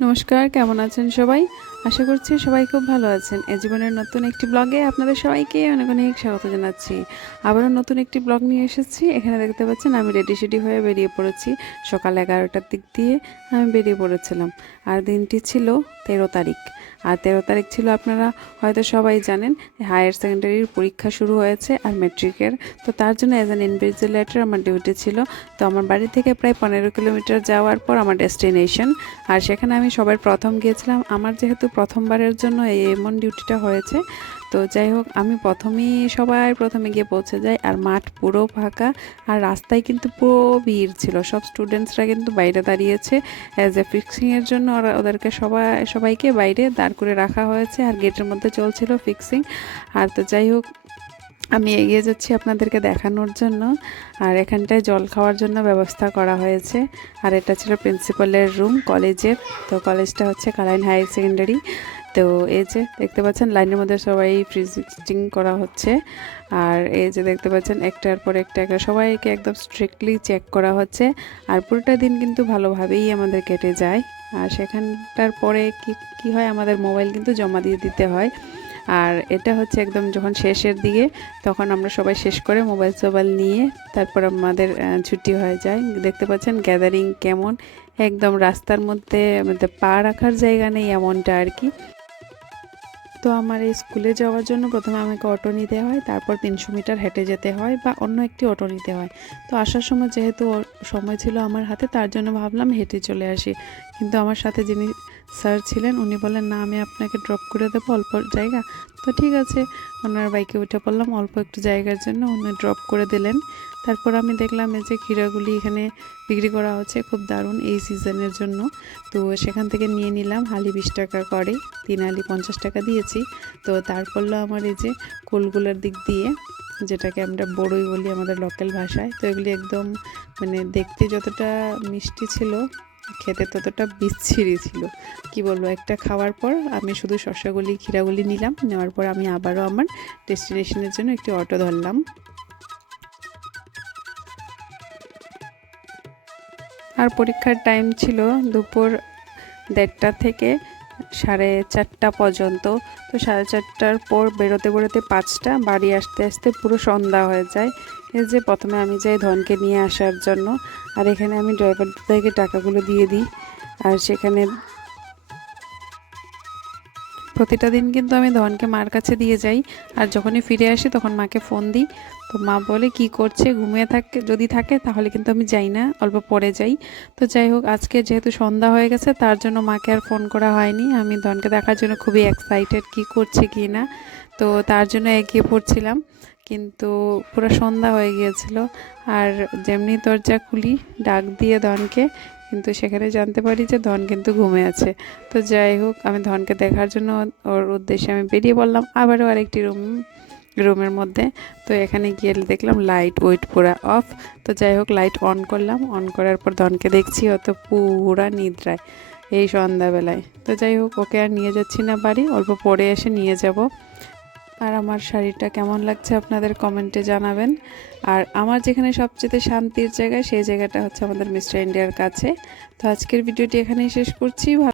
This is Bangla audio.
নমস্কার, কেমন আছেন সবাই? আশা করছি সবাই খুব ভালো আছেন। এ জীবনের নতুন একটি ব্লগে আপনাদের সবাইকে অনেক অনেক স্বাগত জানাচ্ছি। আবারও নতুন একটি ব্লগ নিয়ে এসেছি। এখানে দেখতে পাচ্ছেন আমি রেডি হয়ে বেরিয়ে পড়েছি। সকাল 11টার দিক দিয়ে আমি বেরিয়ে পড়েছিলাম। আর দিনটি ছিল 13 তারিখ। আর 13 তারিখ ছিল, আপনারা হয়তো সবাই জানেন, হায়ার সেকেন্ডারির পরীক্ষা শুরু হয়েছে আর ম্যাট্রিকের। তো তার জন্য অ্যাজ অ্যান ইনভিজিলেটর আমার ডিউটি ছিল। তো আমার বাড়ি থেকে প্রায় 15 কিলোমিটার যাওয়ার পর আমার ডেস্টিনেশন। আর সেখানে আমি সবার প্রথম গিয়েছিলাম। আমার যেহেতু প্রথমবারের জন্য এমন ডিউটিটা হয়েছে, তো যাই হোক আমি প্রথমে গিয়ে পৌঁছে যাই। আর মাঠ পুরো ফাঁকা, আর রাস্তায় কিন্তু পুরো ভিড় ছিল। সব স্টুডেন্টসরা কিন্তু বাইরে দাঁড়িয়েছে অ্যাজ এ ফিক্সিংয়ের জন্য। ওদেরকে সবাইকে বাইরে দাঁড় করে রাখা হয়েছে, আর গেটের মধ্যে চলছিল ফিক্সিং। আর তো যাই হোক আমি এগিয়ে যাচ্ছি আপনাদেরকে দেখানোর জন্য। আর এখানটায় জল খাওয়ার জন্য ব্যবস্থা করা হয়েছে। আর এটা ছিল প্রিন্সিপালের রুম কলেজের। তো কলেজটা হচ্ছে কালাইন হায়ার সেকেন্ডারি। তো এই যে দেখতে পাচ্ছেন লাইনের মধ্যে সবাই ফ্রিজিং করা হচ্ছে। আর এই যে দেখতে পাচ্ছেন একটার পর একটা সবাইকে একদম স্ট্রিক্টলি চেক করা হচ্ছে। আর পুরোটা দিন কিন্তু ভালোভাবেই আমাদের কেটে যায়। আর সেখানটার পরে কি হয়, আমাদের মোবাইল কিন্তু জমা দিয়ে দিতে হয়। আর এটা হচ্ছে একদম যখন শেষের দিকে, তখন আমরা সবাই শেষ করে মোবাইল নিয়ে তারপর আমাদের ছুটি হয়ে যায়। দেখতে পাচ্ছেন গ্যাদারিং কেমন, একদম রাস্তার মধ্যে পা রাখার জায়গা নেই এমনটা আর কি। তো আমার এই স্কুলে যাওয়ার জন্য প্রথমে আমাকে অটো নিতে হয়, তারপর 300 মিটার হেঁটে যেতে হয় বা অন্য একটি অটো নিতে হয়। তো আসার সময় যেহেতু সময় ছিল আমার হাতে, তার জন্য ভাবলাম হেঁটে চলে আসি। কিন্তু আমার সাথে যিনি স্যার ছিলেন উনি বললেন, না আমি আপনাকে ড্রপ করে দেবো অল্প জায়গা। তো ঠিক আছে, ওনার বাইকে উঠে পড়লাম অল্প একটু জায়গার জন্য। উনি ড্রপ করে দিলেন। তারপর আমি দেখলাম এই যে ক্ষীরাগুলি এখানে বিক্রি করা হচ্ছে, খুব দারুণ এই সিজনের জন্য। তো সেখান থেকে নিয়ে নিলাম হালি 20 টাকা করে, 3 হালি 50 টাকা দিয়েছি। তো তারপরও আমার এই যে কোলগুলোর দিক দিয়ে, যেটাকে আমরা বড়ই বলি আমাদের লোকাল ভাষায়, তো এগুলি একদম দেখতে যতটা মিষ্টি ছিল, খেতে ততটা বিচ্ছিরি ছিল। কি বলবো, একটা খাওয়ার পর আমি শুধু শসাগুলি ক্ষীরাগুলি নিলাম। নেওয়ার পর আমি আবারও আমার ডেস্টিনেশনের জন্য একটি অটো ধরলাম। আর পরীক্ষার টাইম ছিল দুপুর 1:30 থেকে 4:30 পর্যন্ত। তো 4:30টার পর বেরোতে 5টা, বাড়ি আসতে আসতে পুরো সন্ধ্যা হয়ে যায়। এই যে প্রথমে আমি যাই ধনকে নিয়ে আসার জন্য। আর এখানে আমি ড্রাইভার দাদাকে টাকাগুলো দিয়ে দিই। আর সেখানে প্রতিটা দিন কিন্তু আমি ধনকে মার কাছে দিয়ে যাই। আর যখনই ফিরে আসি তখন মাকে ফোন দিই। তো মা বলে কি করছে, ঘুমিয়ে থাকে, যদি থাকে তাহলে কিন্তু আমি যাই না, অল্প পরে যাই। তো যাই হোক আজকে যেহেতু সন্ধ্যা হয়ে গেছে, তার জন্য মাকে আর ফোন করা হয়নি। আমি ধনকে দেখার জন্য খুবই এক্সাইটেড, কি করছে কি না। তো তার জন্য এগিয়ে পড়ছিলাম, কিন্তু পুরো সন্ধ্যা হয়ে গিয়েছিল। আর যেমনি দরজা খুলি ডাক দিয়ে ধনকে, কিন্তু সেখানে জানতে পারি যে ধন কিন্তু ঘুমিয়ে আছে। তো যাই হোক আমি ধনকে দেখার জন্য ওর উদ্দেশ্যে আমি বেরিয়ে পড়লাম আবারও আরেকটি রুমের মধ্যে। তো এখানে গিয়ে দেখলাম লাইট ওয়েট পুরা অফ। তো যাই হোক লাইট অন করলাম, অন করার পর ধনকে দেখছি অত পুরা নিদ্রায় এই সন্ধ্যাবেলায়। তো যাই হোক ওকে আর নিয়ে যাচ্ছি না বাড়ি, অল্প পরে এসে নিয়ে যাব। আর আমার শাড়িটা কেমন লাগছে আপনাদের কমেন্টে জানাবেন। আর আমার যেখানে সবচেয়ে শান্তির জায়গা, সেই জায়গাটা হচ্ছে আমাদের মিস্টার ইন্ডিয়ার কাছে। তো আজকের ভিডিওটি এখানেই শেষ করছি।